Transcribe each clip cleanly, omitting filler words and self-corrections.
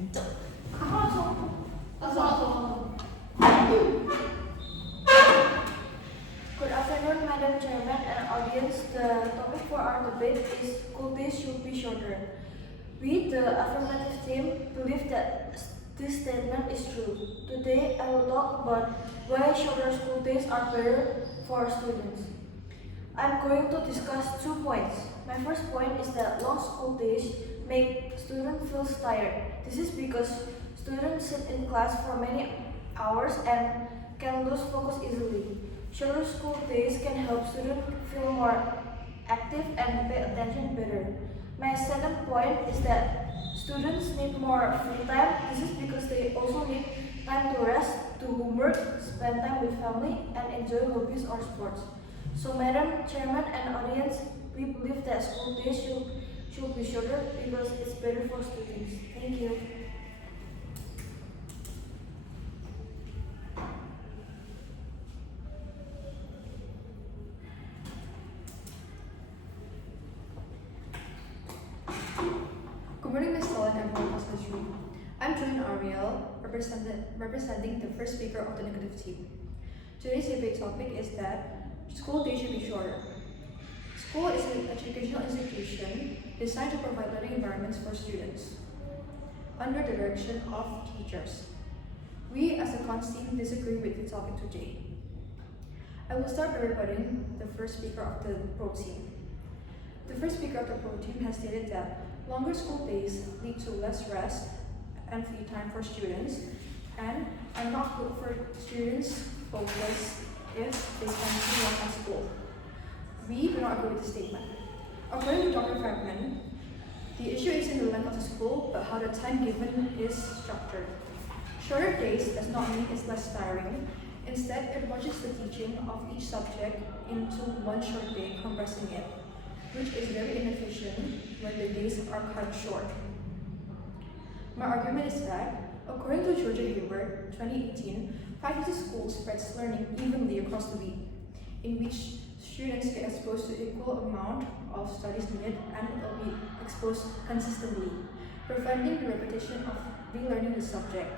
Good afternoon, Madam Chairman and audience. The topic for our debate is school days should be shorter. We, the affirmative team, believe that this statement is true. Today, I will talk about why shorter school days are better for students. I'm going to discuss 2 points. My first point is that long school days make students feel tired. This is because students sit in class for many hours and can lose focus easily. Shorter school days can help students feel more active and pay attention better. My second point is that students need more free time. This is because they also need time to rest, do homework, spend time with family, and enjoy hobbies or sports. So, Madam Chairman and audience, we believe that school days should be shorter because it's better for students. Thank you. Good morning, Ms. Tolan and Ms. Ru. I'm June Ariel, representing the first speaker of the negative team. Today's debate topic is that school days should be shorter. School is an educational institution designed to provide learning environments for students under the direction of teachers. We as a cons team disagree with the topic today. I will start by rebutting the first speaker of the pro team. The first speaker of the pro team has stated that longer school days lead to less rest and free time for students and are not good for students' focus if they spend too long at school. We do not agree with the statement. According to Dr. Franklin, the issue isn't the length of the school, but how the time given is structured. Shorter days does not mean it's less tiring. Instead, it watches the teaching of each subject into one short day, compressing it, which is very inefficient when the days are cut short. My argument is that, according to Georgia Hayward, 2018, 5 days of school spreads learning evenly across the week, in which students get exposed to equal amount of studies needed and will be exposed consistently, preventing the repetition of relearning the subject.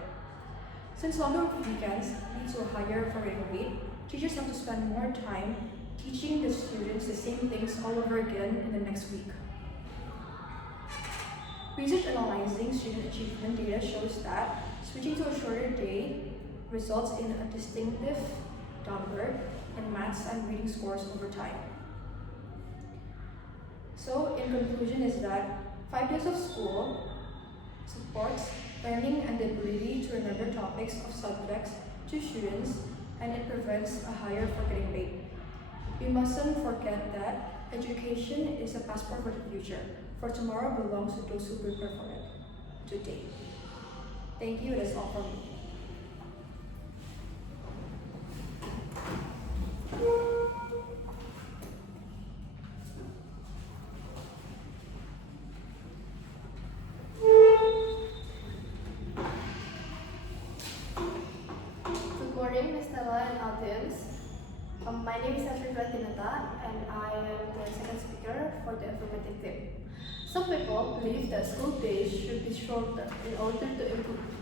Since longer weekends lead to a higher forgetting rate, teachers have to spend more time teaching the students the same things all over again in the next week. Research analyzing student achievement data shows that switching to a shorter day results in a distinctive downward in maths and reading scores over time. So, in conclusion, is that 5 days of school supports learning and the ability to remember topics of subjects to students, and it prevents a higher forgetting rate. We mustn't forget that education is a passport for the future, for tomorrow belongs to those who prepare for it today. Thank you, that's all from me. Good morning, Ms. Stella and audience. My name is Ashrita Hinata and I am the second speaker for the affirmative team. Some people believe that school days should be shorter in order to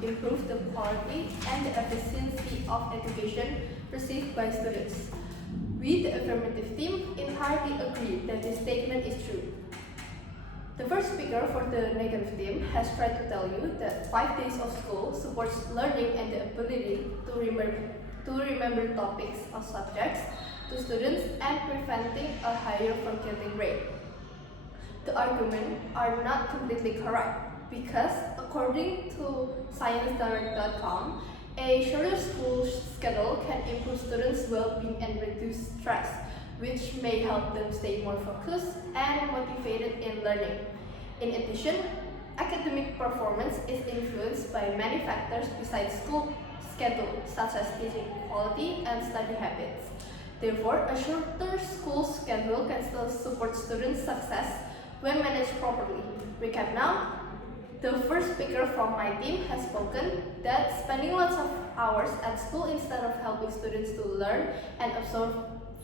improve the quality and the efficiency of education received by students. We, the affirmative team, entirely agree that this statement is true. The first speaker for the negative team has tried to tell you that 5 days of school supports learning and the ability to remember topics or subjects to students and preventing a higher forgetting rate. The arguments are not completely correct because according to ScienceDirect.com, a shorter school schedule can improve students' well-being and reduce stress, which may help them stay more focused and motivated in learning. In addition, academic performance is influenced by many factors besides school schedule, such as teaching quality and study habits. Therefore, a shorter school schedule can still support students' success when managed properly. Recap now. The first speaker from my team has spoken that spending lots of hours at school instead of helping students to learn and absorb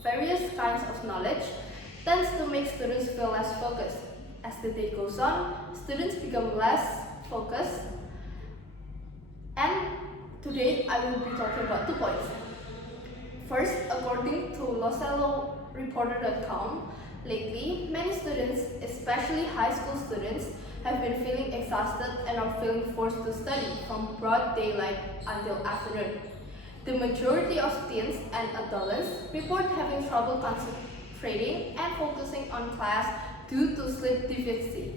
various kinds of knowledge tends to make students feel less focused. As the day goes on, students become less focused Today I will be talking about 2 points. First, according to LosAngelesReporter.com, lately many students, especially high school students, have been feeling exhausted and are feeling forced to study from broad daylight until afternoon. The majority of teens and adolescents report having trouble concentrating and focusing on class due to sleep deficiency.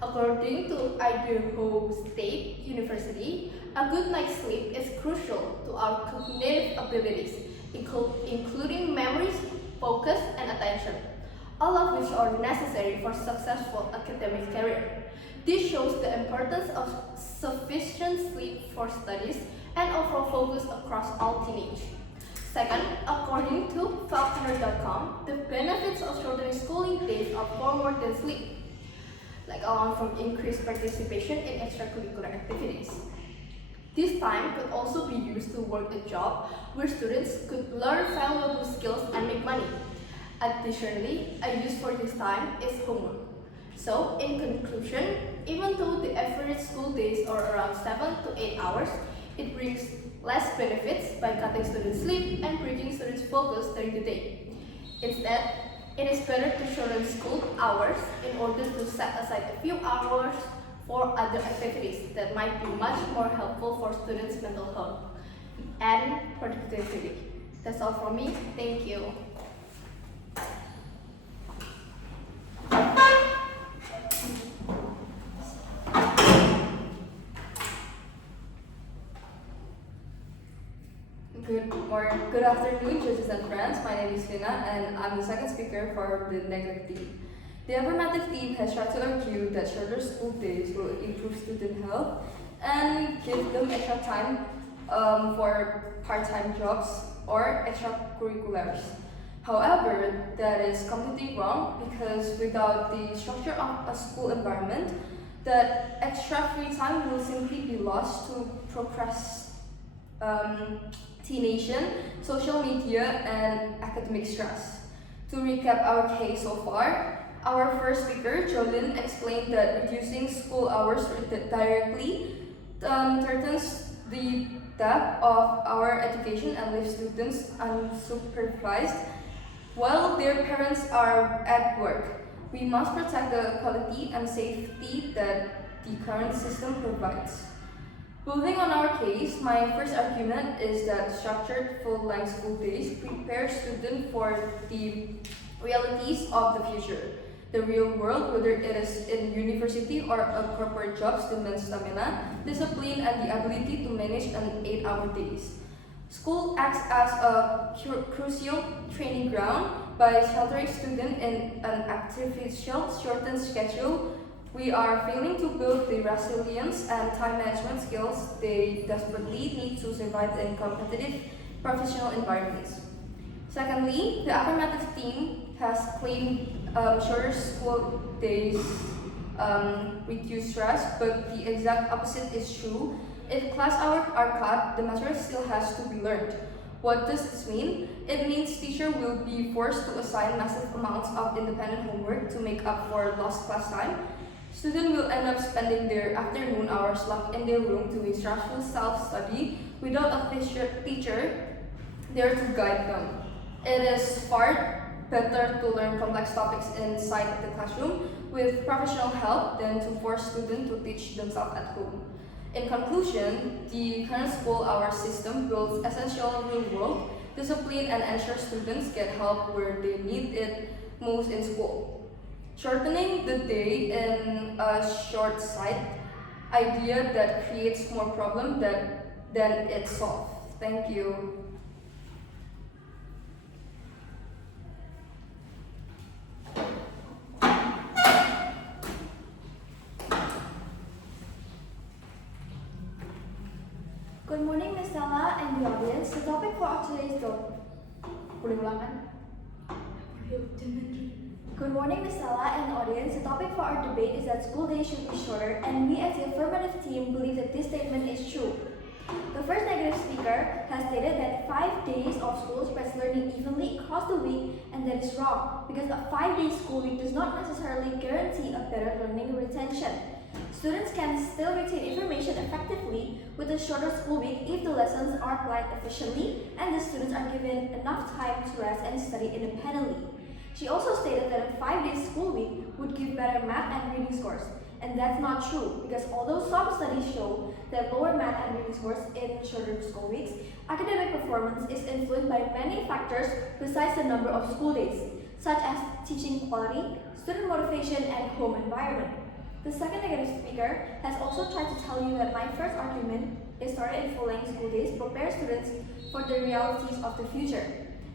According to Idaho State University, a good night's sleep is crucial to our cognitive abilities, including memory, focus, and attention, all of which are necessary for successful academic career. This shows the importance of sufficient sleep for studies and overall focus across all teenage. Second, according to Falconer.com, the benefits of shortening schooling days are far more than sleep, like allowing from increased participation in extracurricular activities. This time could also be used to work a job where students could learn valuable skills and make money. Additionally, a use for this time is homework. So, in conclusion, even though the average school days are around 7 to 8 hours, it brings less benefits by cutting students' sleep and bringing students' focus during the day. Instead, it is better to shorten school hours in order to set aside a few hours for other activities that might be much more helpful for students' mental health and productivity. That's all from me. Thank you. Good afternoon, judges and friends. My name is Fina, and I'm the second speaker for the negative team. The affirmative team has tried to argue that shorter school days will improve student health and give them extra time for part-time jobs or extracurriculars. However, that is completely wrong because without the structure of a school environment, that extra free time will simply be lost to procrastination, social media, and academic stress. To recap our case so far, our first speaker, Jolyn, explained that reducing school hours directly threatens the depth of our education and leaves students unsupervised while their parents are at work. We must protect the quality and safety that the current system provides. Building on our case, my first argument is that structured full-length school days prepare students for the realities of the future. The real world, whether it is in university or a corporate jobs, demands stamina, discipline, and the ability to manage an 8-hour days. School acts as a crucial training ground by sheltering students in an artificial shortened schedule. We are failing to build the resilience and time management skills they desperately need to survive in competitive professional environments. Secondly, the affirmative team has claimed shorter school days reduce stress, but the exact opposite is true. If class hours are cut, the material still has to be learned. What does this mean? It means teachers will be forced to assign massive amounts of independent homework to make up for lost class time. Students will end up spending their afternoon hours locked in their room doing stressful self-study without a teacher there to guide them. It is far better to learn complex topics inside the classroom with professional help than to force students to teach themselves at home. In conclusion, the current school hour system builds essential real-world discipline and ensures students get help where they need it most in school. Shortening the day in a short-sighted idea that creates more problems than it solves. Thank you. Good morning, Ms. Stella and the audience. The topic for today's Good morning, Ms. Stella and audience. The topic for our debate is that school days should be shorter, and we as the affirmative team believe that this statement is true. The first negative speaker has stated that 5 days of school spreads learning evenly across the week, and that is wrong because a 5-day school week does not necessarily guarantee a better learning retention. Students can still retain information effectively with a shorter school week if the lessons are planned efficiently and the students are given enough time to rest and study independently. She also stated that a 5-day school week would give better math and reading scores. And that's not true, because although some studies show that lower math and reading scores in shorter school weeks, academic performance is influenced by many factors besides the number of school days, such as teaching quality, student motivation, and home environment. The second negative speaker has also tried to tell you that my first argument is started in full-length school days prepare students for the realities of the future.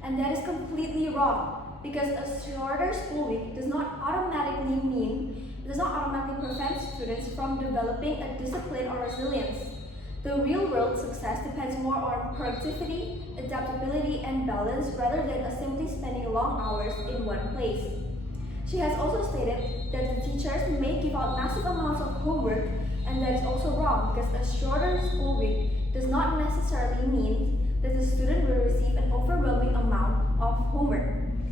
And that is completely wrong, because a shorter school week does not automatically prevent students from developing a discipline or resilience. The real-world success depends more on productivity, adaptability, and balance rather than simply spending long hours in one place. She has also stated that the teachers may give out massive amounts of homework, and that is also wrong because a shorter school week does not necessarily mean that the student will receive an overwhelming amount of homework.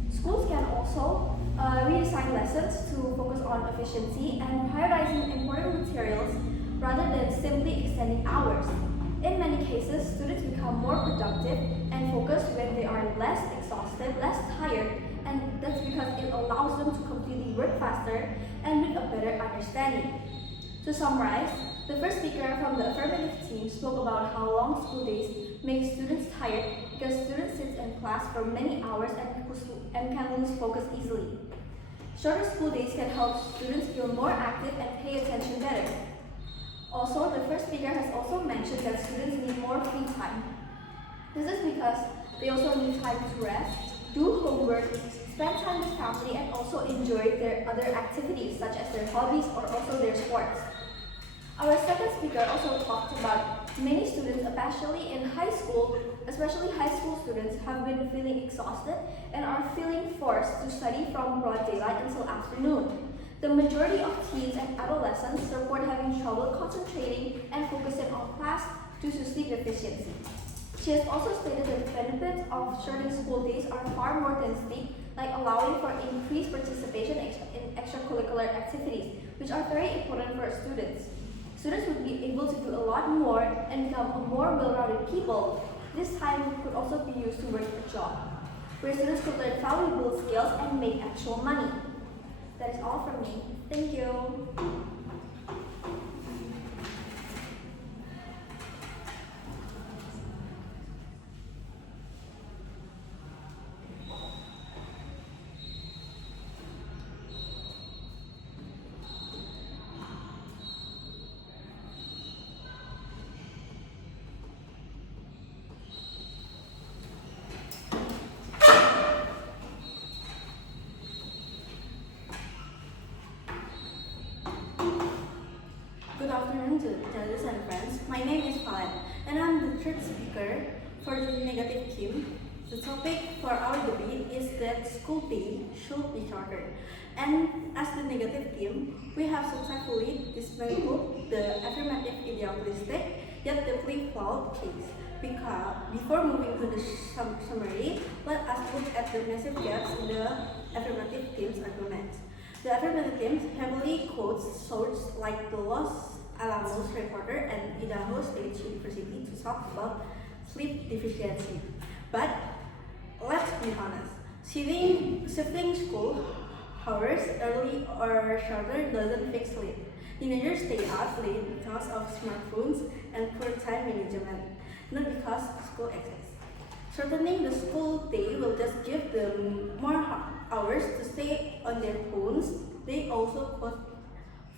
Schools can also redesign lessons to focus on efficiency and prioritizing important materials rather than simply extending hours. In many cases, students become more productive and focused when they are less exhausted, less tired, and that's because it allows them to completely work faster and with a better understanding. To summarize, the first speaker from the affirmative team spoke about how long school days make students tired because students sit in class for many hours and can lose focus easily. Shorter school days can help students feel more active and pay attention better. Also, the first speaker has also mentioned that students need more free time. This is because they also need time to rest, do homework, spend time with family, and also enjoy their other activities such as their hobbies or also their sports. Our second speaker also talked about many students, especially high school students, have been feeling exhausted and are feeling forced to study from broad daylight until afternoon. The majority of teens and adolescents report having trouble concentrating and focusing on class due to sleep deficiency. She has also stated that the benefits of shortened school days are far more than sleep, like allowing for increased participation in extracurricular activities, which are very important for students. Students would be able to do a lot more and become a more well-rounded people. This time could also be used to work a job, where students could learn valuable skills and make actual money. That is all from me. Thank you. Good afternoon to judges and friends. My name is Palan, and I'm the third speaker for the negative team. The topic for our debate is that school day should be shorter. And as the negative team, we have successfully dismantled the affirmative idealistic yet deeply flawed case. Because before moving to the summary, let us look at the massive gaps in the affirmative team's argument. The affirmative team heavily quotes sources like the Los Alamos Reporter and Idaho State University to talk about sleep deficiency. But let's be honest, shifting school hours early or shorter doesn't fix sleep. Teenagers stay up late because of smartphones and poor time management, not because school exists. Shortening the school day will just give them more hours to stay on their phones. They also quote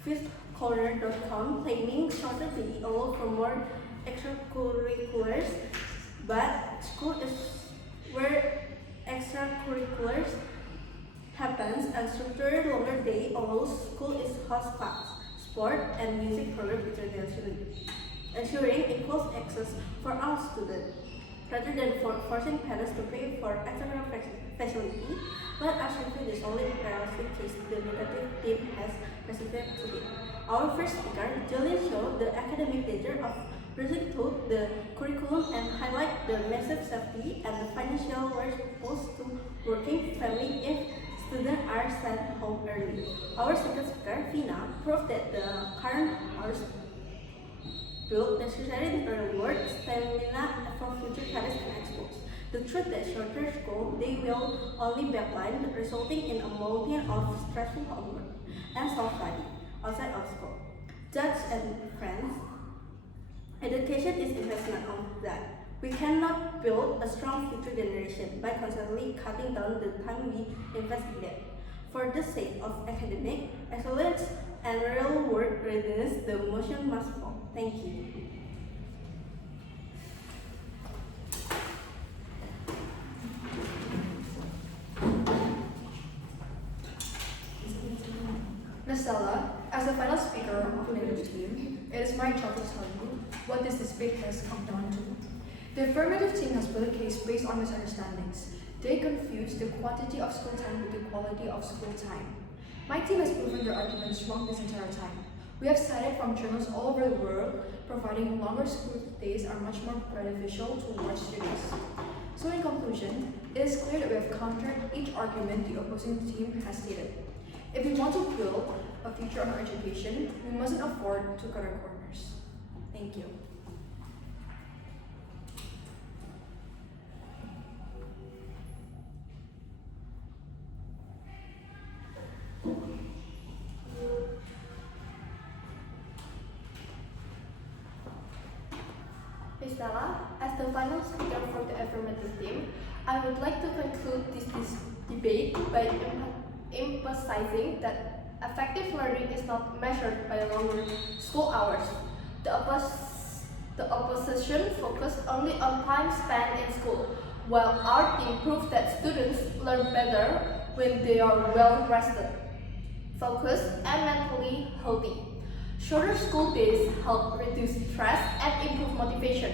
fifthcorner.com claiming shorter day allows for more extracurriculars, but school is where extracurriculars happens and structured longer day allows school is host class, sport, and music program internationally, ensuring equal access for all students. Rather than forcing parents to pay for extra facility, let us review the solid realistic case the negative team has presented today. Our first speaker, Jolene, showed the academic danger of rethink the curriculum and highlight the massive safety and the financial response to working family if students are sent home early. Our second speaker, Vina, proved that the current hours build necessary early work, stamina for future careers and exports. The truth that shorter school day will only backline, resulting in a mountain of stressful homework and self-study outside of school. Judges and friends, education is investment on that. We cannot build a strong future generation by constantly cutting down the time we invest in them. For the sake of academic excellence and real world readiness, the motion must fall. Thank you. Ms. Stella, as the final speaker of the negative team, it is my job to tell you what this debate has come down to. The affirmative team has built a case based on misunderstandings. They confuse the quantity of school time with the quality of school time. My team has proven their arguments wrong this entire time. We have cited from journals all over the world, providing longer school days are much more beneficial towards students. So in conclusion, it is clear that we have countered each argument the opposing team has stated. If we want to build a future of our education, we mustn't afford to cut our corners. Thank you. Ms. Stella, as the final speaker for the affirmative team, I would like to conclude this debate by emphasizing that effective learning is not measured by longer school hours. The opposition focused only on time spent in school, while our team proved that students learn better when they are well rested, focused, and mentally healthy. Shorter school days help reduce stress and improve motivation,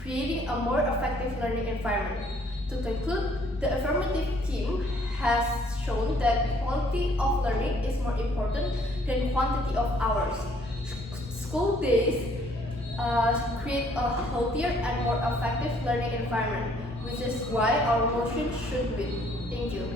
creating a more effective learning environment. To conclude, the affirmative team has shown that quality of learning is more important than quantity of hours. School days create a healthier and more effective learning environment, which is why our motion should win. Thank you.